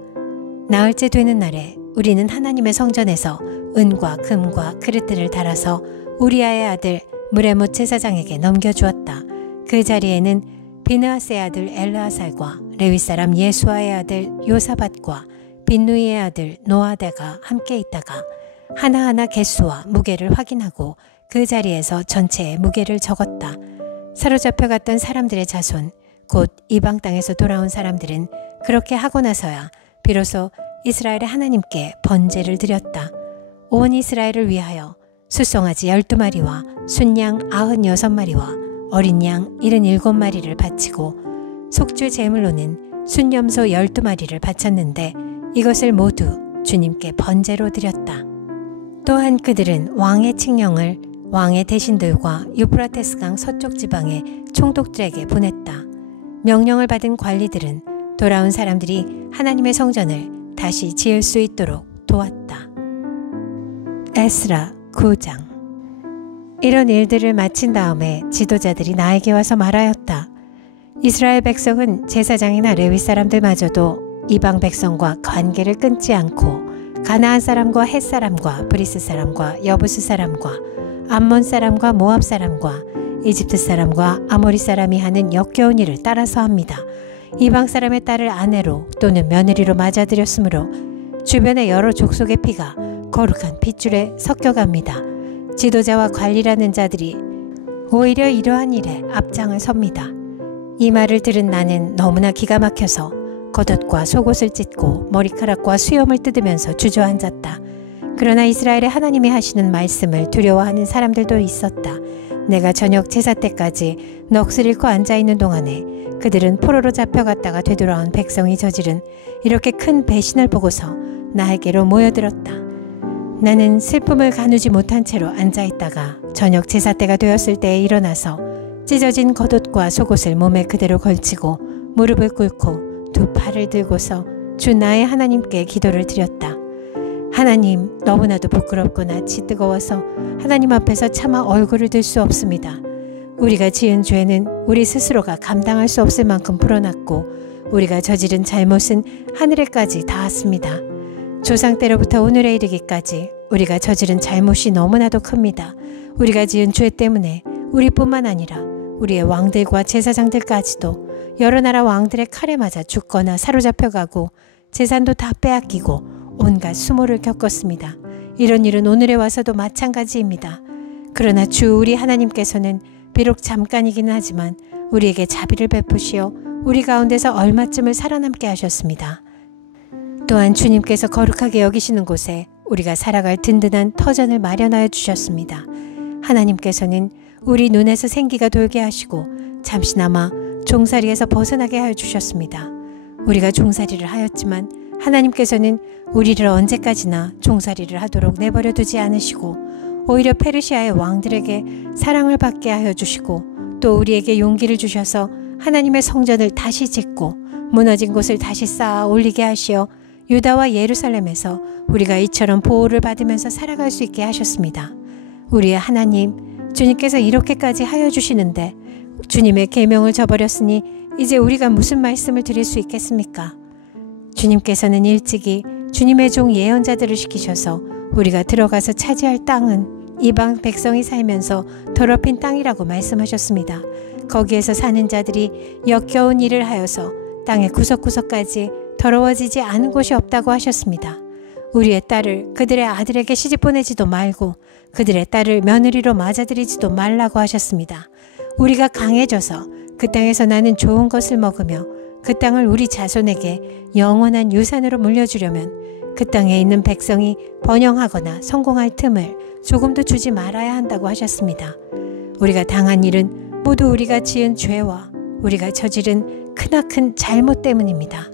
나흘째 되는 날에 우리는 하나님의 성전에서 은과 금과 그릇들을 달아서 우리아의 아들 무레못 제사장에게 넘겨주었다. 그 자리에는 비느하스의 아들 엘르아살과 레위 사람 예수아의 아들 요사밧과 빈누이의 아들 노아데가 함께 있다가 하나하나 개수와 무게를 확인하고 그 자리에서 전체의 무게를 적었다. 사로잡혀 갔던 사람들의 자손 곧 이방 땅에서 돌아온 사람들은 그렇게 하고 나서야 비로소 이스라엘의 하나님께 번제를 드렸다. 온 이스라엘을 위하여 숫송아지 12마리와 순양 96마리와 어린 양 77마리를 바치고 속죄 제물로는 순염소 12마리를 바쳤는데 이것을 모두 주님께 번제로 드렸다. 또한 그들은 왕의 칙령을 왕의 대신들과 유프라테스강 서쪽 지방의 총독들에게 보냈다. 명령을 받은 관리들은 돌아온 사람들이 하나님의 성전을 다시 지을 수 있도록 도왔다. 에스라 9장. 이런 일들을 마친 다음에 지도자들이 나에게 와서 말하였다. 이스라엘 백성은 제사장이나 레위 사람들마저도 이방 백성과 관계를 끊지 않고 가나안 사람과 헷 사람과 브리스 사람과 여부스 사람과 암몬 사람과 모압 사람과 이집트 사람과 아모리 사람이 하는 역겨운 일을 따라서 합니다. 이방 사람의 딸을 아내로 또는 며느리로 맞아들였으므로 주변의 여러 족속의 피가 거룩한 핏줄에 섞여갑니다. 지도자와 관리라는 자들이 오히려 이러한 일에 앞장을 섭니다. 이 말을 들은 나는 너무나 기가 막혀서 겉옷과 속옷을 찢고 머리카락과 수염을 뜯으면서 주저앉았다. 그러나 이스라엘의 하나님이 하시는 말씀을 두려워하는 사람들도 있었다. 내가 저녁 제사 때까지 넋을 잃고 앉아있는 동안에 그들은 포로로 잡혀갔다가 되돌아온 백성이 저지른 이렇게 큰 배신을 보고서 나에게로 모여들었다. 나는 슬픔을 가누지 못한 채로 앉아있다가 저녁 제사 때가 되었을 때에 일어나서 찢어진 겉옷과 속옷을 몸에 그대로 걸치고 무릎을 꿇고 두 팔을 들고서 주 나의 하나님께 기도를 드렸다. 하나님, 너무나도 부끄럽고 낯이 뜨거워서 하나님 앞에서 차마 얼굴을 들 수 없습니다. 우리가 지은 죄는 우리 스스로가 감당할 수 없을 만큼 불어났고 우리가 저지른 잘못은 하늘에까지 닿았습니다. 조상 때로부터 오늘에 이르기까지 우리가 저지른 잘못이 너무나도 큽니다. 우리가 지은 죄 때문에 우리뿐만 아니라 우리의 왕들과 제사장들까지도 여러 나라 왕들의 칼에 맞아 죽거나 사로잡혀가고 재산도 다 빼앗기고 온갖 수모를 겪었습니다. 이런 일은 오늘에 와서도 마찬가지입니다. 그러나 주 우리 하나님께서는 비록 잠깐이긴 하지만 우리에게 자비를 베푸시어 우리 가운데서 얼마쯤을 살아남게 하셨습니다. 또한 주님께서 거룩하게 여기시는 곳에 우리가 살아갈 든든한 터전을 마련하여 주셨습니다. 하나님께서는 우리 눈에서 생기가 돌게 하시고 잠시나마 종살이에서 벗어나게 하여 주셨습니다. 우리가 종살이를 하였지만 하나님께서는 우리를 언제까지나 종살이를 하도록 내버려 두지 않으시고 오히려 페르시아의 왕들에게 사랑을 받게 하여 주시고 또 우리에게 용기를 주셔서 하나님의 성전을 다시 짓고 무너진 곳을 다시 쌓아 올리게 하시어 유다와 예루살렘에서 우리가 이처럼 보호를 받으면서 살아갈 수 있게 하셨습니다. 우리의 하나님, 주님께서 이렇게까지 하여 주시는데 주님의 계명을 저버렸으니 이제 우리가 무슨 말씀을 드릴 수 있겠습니까? 주님께서는 일찍이 주님의 종 예언자들을 시키셔서 우리가 들어가서 차지할 땅은 이방 백성이 살면서 더럽힌 땅이라고 말씀하셨습니다. 거기에서 사는 자들이 역겨운 일을 하여서 땅의 구석구석까지 더러워지지 않은 곳이 없다고 하셨습니다. 우리의 딸을 그들의 아들에게 시집보내지도 말고 그들의 딸을 며느리로 맞아들이지도 말라고 하셨습니다. 우리가 강해져서 그 땅에서 나는 좋은 것을 먹으며 그 땅을 우리 자손에게 영원한 유산으로 물려주려면 그 땅에 있는 백성이 번영하거나 성공할 틈을 조금도 주지 말아야 한다고 하셨습니다. 우리가 당한 일은 모두 우리가 지은 죄와 우리가 저지른 크나큰 잘못 때문입니다.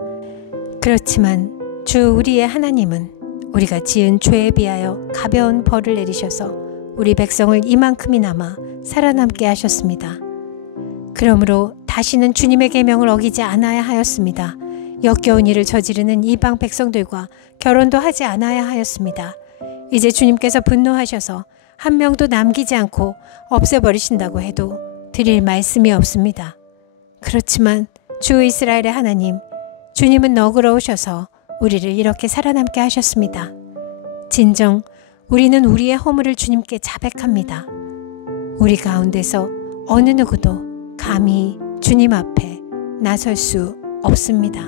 그렇지만 주 우리의 하나님은 우리가 지은 죄에 비하여 가벼운 벌을 내리셔서 우리 백성을 이만큼이나마 살아남게 하셨습니다. 그러므로 다시는 주님의 계명을 어기지 않아야 하였습니다. 역겨운 일을 저지르는 이방 백성들과 결혼도 하지 않아야 하였습니다. 이제 주님께서 분노하셔서 한 명도 남기지 않고 없애버리신다고 해도 드릴 말씀이 없습니다. 그렇지만 주 이스라엘의 하나님, 주님은 너그러우셔서 우리를 이렇게 살아남게 하셨습니다. 진정 우리는 우리의 허물을 주님께 자백합니다. 우리 가운데서 어느 누구도 감히 주님 앞에 나설 수 없습니다.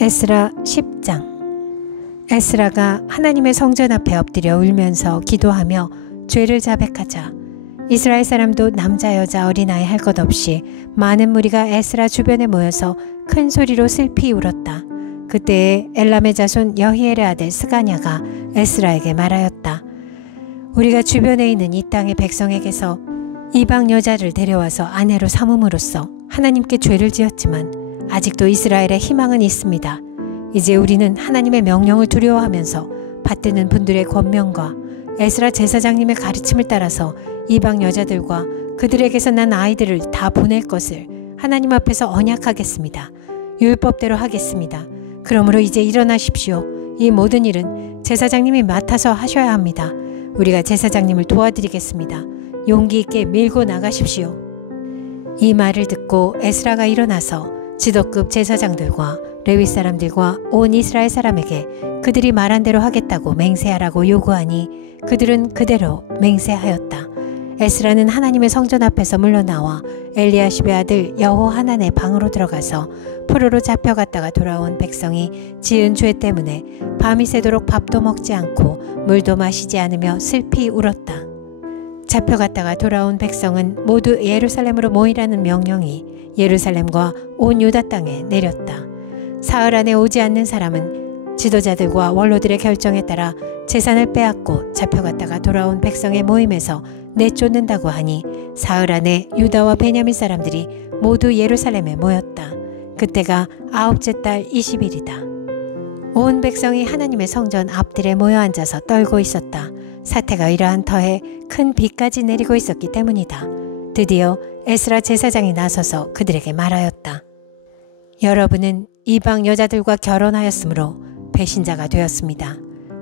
에스라 10장. 에스라가 하나님의 성전 앞에 엎드려 울면서 기도하며 죄를 자백하자 이스라엘 사람도 남자 여자 어린아이 할 것 없이 많은 무리가 에스라 주변에 모여서 큰 소리로 슬피 울었다. 그때에 엘람의 자손 여히엘의 아들 스가냐가 에스라에게 말하였다. 우리가 주변에 있는 이 땅의 백성에게서 이방 여자를 데려와서 아내로 삼음으로써 하나님께 죄를 지었지만 아직도 이스라엘에 희망은 있습니다. 이제 우리는 하나님의 명령을 두려워하면서 받드는 분들의 권명과 에스라 제사장님의 가르침을 따라서 이방 여자들과 그들에게서 난 아이들을 다 보낼 것을 하나님 앞에서 언약하겠습니다. 율법대로 하겠습니다. 그러므로 이제 일어나십시오. 이 모든 일은 제사장님이 맡아서 하셔야 합니다. 우리가 제사장님을 도와드리겠습니다. 용기 있게 밀고 나가십시오. 이 말을 듣고 에스라가 일어나서 지도급 제사장들과 레위 사람들과 온 이스라엘 사람에게 그들이 말한 대로 하겠다고 맹세하라고 요구하니 그들은 그대로 맹세하였다. 에스라는 하나님의 성전 앞에서 물러나와 엘리야십의 아들 여호하난의 방으로 들어가서 포로로 잡혀갔다가 돌아온 백성이 지은 죄 때문에 밤이 새도록 밥도 먹지 않고 물도 마시지 않으며 슬피 울었다. 잡혀갔다가 돌아온 백성은 모두 예루살렘으로 모이라는 명령이 예루살렘과 온 유다 땅에 내렸다. 사흘 안에 오지 않는 사람은 지도자들과 원로들의 결정에 따라 재산을 빼앗고 잡혀갔다가 돌아온 백성의 모임에서 내쫓는다고 하니 사흘 안에 유다와 베냐민 사람들이 모두 예루살렘에 모였다. 그때가 아홉째 달 20일이다. 온 백성이 하나님의 성전 앞들에 모여 앉아서 떨고 있었다. 사태가 이러한 터에 큰 비까지 내리고 있었기 때문이다. 드디어 에스라 제사장이 나서서 그들에게 말하였다. 여러분은 이방 여자들과 결혼하였으므로 배신자가 되었습니다.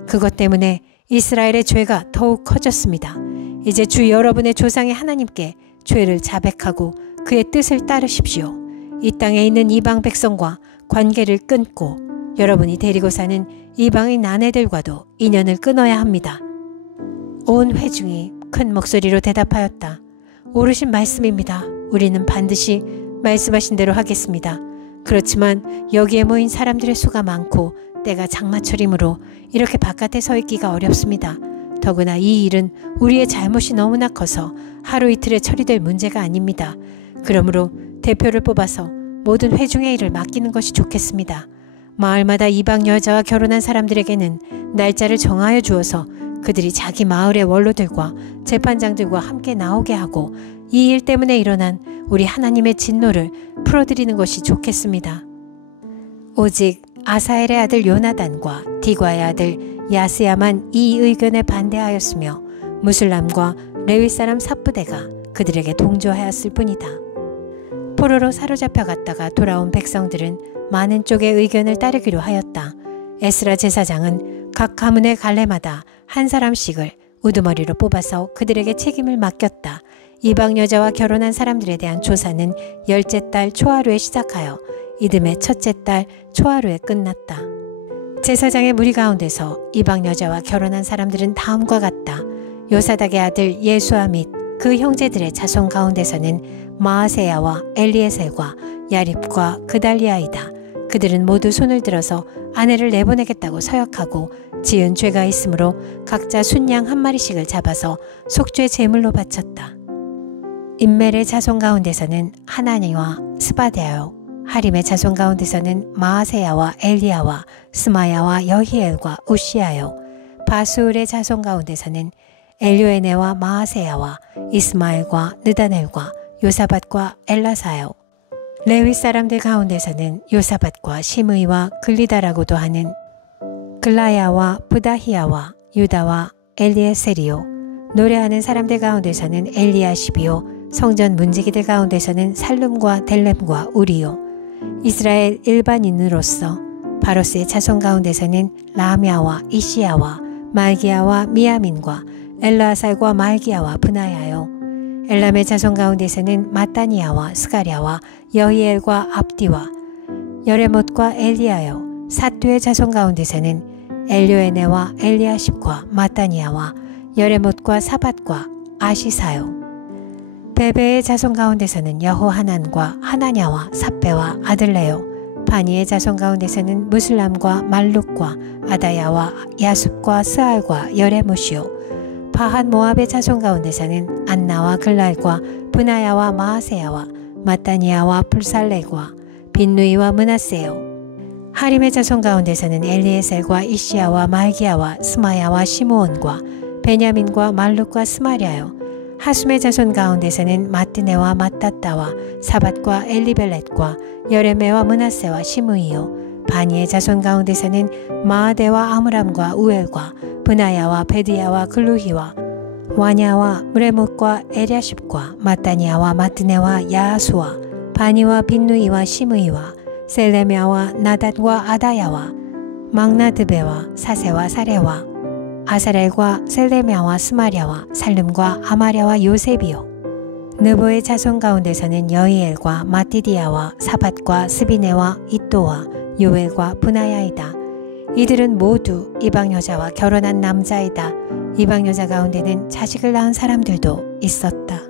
그것 때문에 이스라엘의 죄가 더욱 커졌습니다. 이제 주 여러분의 조상의 하나님께 죄를 자백하고 그의 뜻을 따르십시오. 이 땅에 있는 이방 백성과 관계를 끊고 여러분이 데리고 사는 이방인 아내들과도 인연을 끊어야 합니다. 온 회중이 큰 목소리로 대답하였다. 옳으신 말씀입니다. 우리는 반드시 말씀하신 대로 하겠습니다. 그렇지만 여기에 모인 사람들의 수가 많고 때가 장마철이므로 이렇게 바깥에 서 있기가 어렵습니다. 더구나 이 일은 우리의 잘못이 너무나 커서 하루 이틀에 처리될 문제가 아닙니다. 그러므로 대표를 뽑아서 모든 회중의 일을 맡기는 것이 좋겠습니다. 마을마다 이방 여자와 결혼한 사람들에게는 날짜를 정하여 주어서 그들이 자기 마을의 원로들과 재판장들과 함께 나오게 하고 이 일 때문에 일어난 우리 하나님의 진노를 풀어드리는 것이 좋겠습니다. 오직 아사엘의 아들 요나단과 디과의 아들 야스야만 이 의견에 반대하였으며 무슬람과 레위 사람 삽부대가 그들에게 동조하였을 뿐이다. 포로로 사로잡혀 갔다가 돌아온 백성들은 많은 쪽의 의견을 따르기로 하였다. 에스라 제사장은 각 가문의 갈래마다 한 사람씩을 우두머리로 뽑아서 그들에게 책임을 맡겼다. 이방 여자와 결혼한 사람들에 대한 조사는 열째 달 초하루에 시작하여 이듬해 첫째 달 초하루에 끝났다. 제사장의 무리 가운데서 이방 여자와 결혼한 사람들은 다음과 같다. 요사닥의 아들 예수아 및 그 형제들의 자손 가운데서는 마아세야와 엘리에셀과 야립과 그달리아이다. 그들은 모두 손을 들어서 아내를 내보내겠다고 서약하고 지은 죄가 있으므로 각자 순양 한 마리씩을 잡아서 속죄 제물로 바쳤다. 임멜의 자손 가운데서는 하나니와 스바데아요, 하림의 자손 가운데서는 마아세야와 엘리야와 스마야와 여히엘과 우시아요, 바수울의 자손 가운데서는 엘요에네와 마아세야와 이스마엘과 느다넬과 요사밧과 엘라사요, 레위 사람들 가운데서는 요사밧과 시므이와 글리다라고도 하는 글라야와 부다히야와 유다와 엘리에셀이요, 노래하는 사람들 가운데서는 엘리야십이요, 성전 문지기들 가운데서는 살룸과 델렘과 우리요, 이스라엘 일반인으로서 바로스의 자손 가운데서는 라미아와 이시야와 말기야와 미야민과 엘라살과 말기야와 브나야요, 엘람의 자손 가운데서는 마따니야와 스가랴와 여히엘과 압디와 여레못과 엘리야요, 사뚜의 자손 가운데서는 엘요에네와 엘리야십과 마따니야와 여레못과 사밧과 아시사요, 베베의 자손 가운데서는 여호하난과 하나냐와 삽베와 아들레요, 바니의 자손 가운데서는 무슬람과 말룩과 아다야와 야숲과 스알과 여레못이요, 바한 모압의 자손 가운데서는 안나와 글랄과 브나야와 마아세야와 마따니야와 불살레과 빈누이와 므낫세요, 하림의 자손 가운데서는 엘리에셀과 이시야와 말기야와 스마야와 시므온과 베냐민과 말룩과 스마랴요, 하숨의 자손 가운데서는 마뜨네와 마따따와 사밧과 엘리벨렛과 여레메와 므낫세와 시므이요, 바니의 자손 가운데서는 마아데와 아므람과 우엘과 브나야와 베드야와 글루히와 와냐와 무레목과 에랴십과 마따니아와 마뜨네와 야하수와 바니와 빈누이와 시므이와 셀레미아와 나닷과 아다야와 막나드베와 사세와 사레와 아사렐과 셀레미아와 스마랴와 살름과 아마랴와 요셉이요. 느보의 자손 가운데서는 여이엘과 마띠디아와 사밧과 스비네와 이또와 요엘과 브나야이다. 이들은 모두 이방 여자와 결혼한 남자이다. 이방 여자 가운데는 자식을 낳은 사람들도 있었다.